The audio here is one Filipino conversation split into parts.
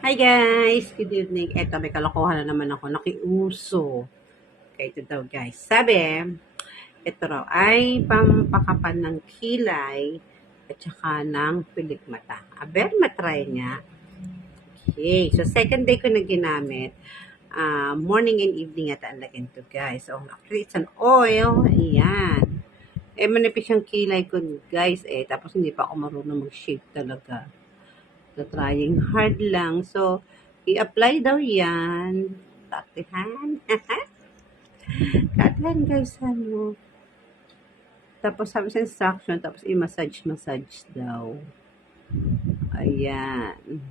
Hi guys! Good evening. Eto, may kalokohan na naman ako. Nakiuso. Okay, ito daw guys. Sabi, ito raw ay pampakapan ng kilay at saka ng pilikmata. Aber, matry niya. Okay, so second day ko na ginamit. Morning and evening at ang lagyan to guys. So actually, it's an oil. Ayan. Manipis yung kilay ko guys Tapos hindi pa ako marunong mag-shape talaga. So, trying hard lang. So, i-apply daw yan. Taktihan. Katihan guys, ano. Tapos sabi sa instruction, tapos i-massage daw. Ayan.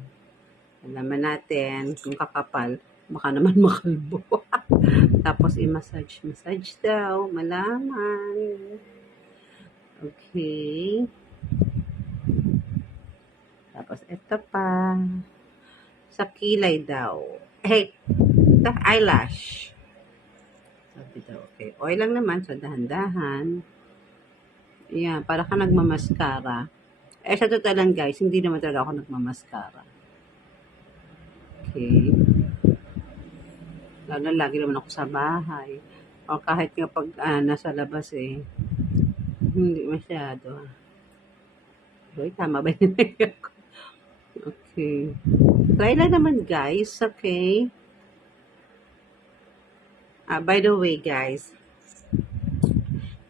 Alaman natin kung kakapal. Baka naman makalbo. Tapos i-massage daw. Malaman. Okay. Tapos ito pa. Sa kilay daw. Hey, the eyelash. Sabi daw, okay. Oil lang naman, so dahan-dahan. Ayan, para ka nagmamaskara. Sa totoo lang guys, hindi naman talaga ako nagmamaskara. Okay. Lalo lagi naman ako sa bahay. O kahit nga pag nasa labas hindi masyado. Uy, tama ba yun? Okay. Try lang naman guys, okay? By the way guys,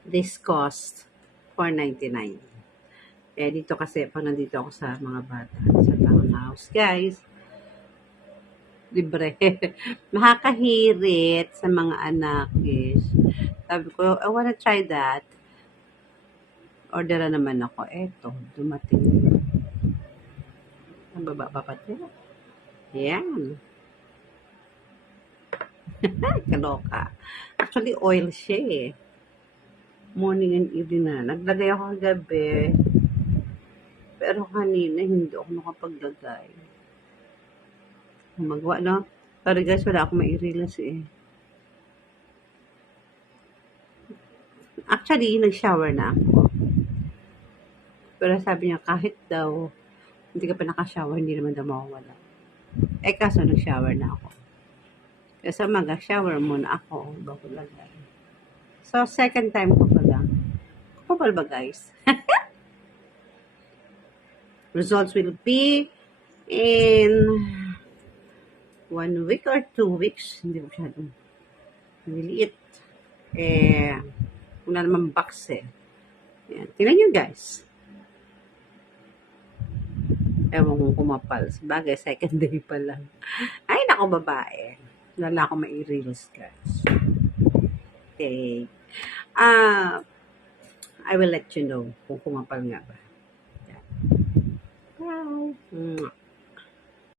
this cost $4.99. Dito kasi, pag nandito ako sa mga bata, sa townhouse, guys, libre. Makakahirit sa mga anak, guys. Sabi ko, I wanna try that. Orderan naman ako. Eto, dumating. Ang baba pa pati. Ayan. Kaloka. Actually, oil siya Morning and evening na. Naglagay ako kagabi. Pero kanina, hindi ako nakapaglagay. Magawa, no? Pero guys, wala akong mairilas Actually, nag-shower na ako. Pero sabi niya, kahit daw, hindi ka pa nakashower, hindi naman daw mawawala. Kaso nag-shower na ako. Kasi mag-shower muna ako bago lagay. So, second time ko pa lang. Kapal ba, guys? Results will be in 1 week or 2 weeks. Hindi masyadong maliliit. Wala naman box Yan. Tingnan nyo, guys. Ewan kong kumapal. Sabagay, second day pa lang. Ay, nako babae. Wala akong mai-reels, guys. Okay. I will let you know kung kumapal nga ba. Bye.